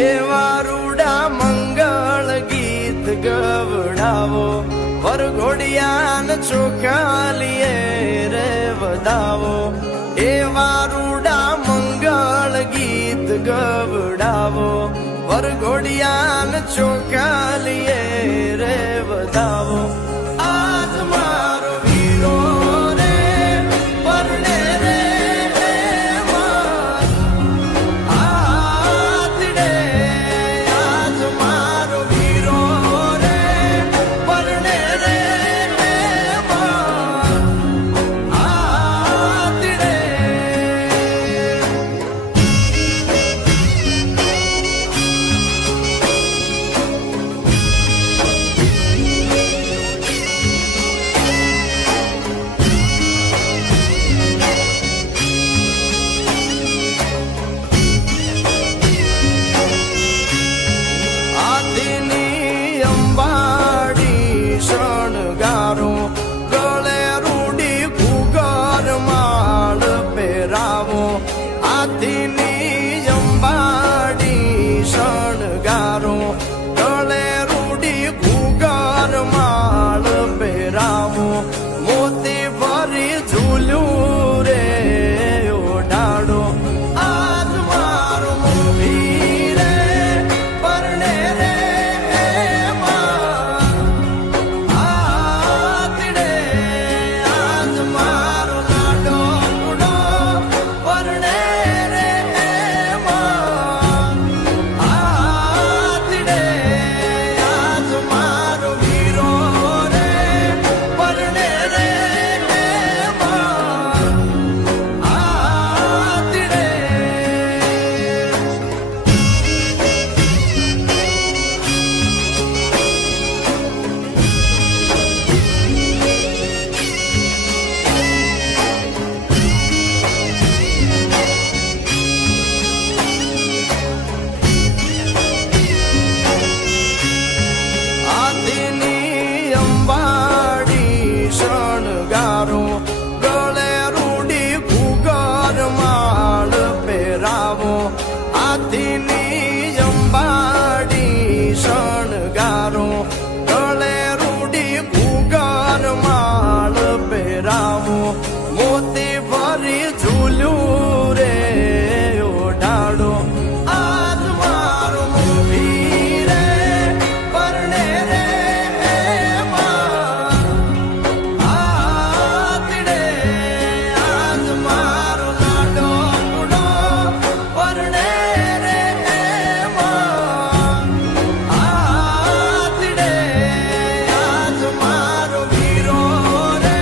એવા રૂડા મંગળ ગીત ગવડાવો વરઘોડિયાન ચોખાલીએ રે વધાવો એવા રૂડા મંગળ ગીત ગવડાવો વરઘોડિયાન ચોખાલીએ રે વધાવો આજ મારો વીરો રે પરણે રે આતડે આજ મારો વીરો રે પરણે રે આતડે આદિની અંબાડી શણગારો ગળે રૂડી ઘૂઘર માળ પહેરાવો આદિની અંબાડી શણગારો ગળે રૂડી ઘૂઘર માળ પહેરાવો મોતી ભરી ઝૂલ્યું રે ઓઢાડો આજ મારો મોભી રે પરણે રે આતડે આજ મારો લાડો કુડો પરણે રે આતડે આજ મારો વીરો રે પરણે રે આતડે આદિની અંબાડી શણગારો ગળે રૂડી ઘૂઘર માળ પહેરાવો આદિની અંબાડી શણગારો ગળે રૂડી ઘૂઘર માળ પહેરાવો મોતી ભરી ઝૂલ્યું રે ઓઢાડો આજ મારો મોભી રે પરણે રે આતડે આજ મારો લાડો કુડો પરણે રે આતડે આજ મારો વીરો રે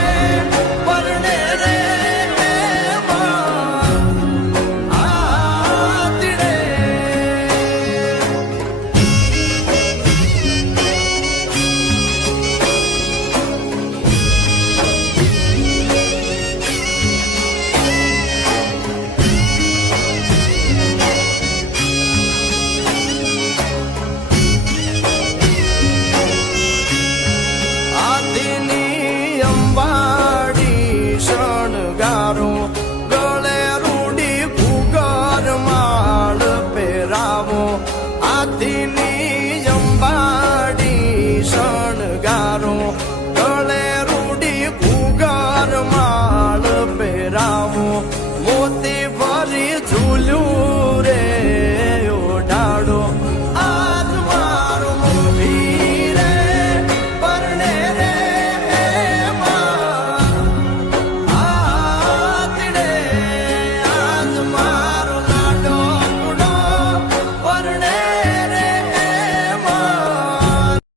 પરણે રે આતડે આદિની અંબાડી શણગારો ગળે રૂડી ઘૂઘર માળ પહેરાવો આદિની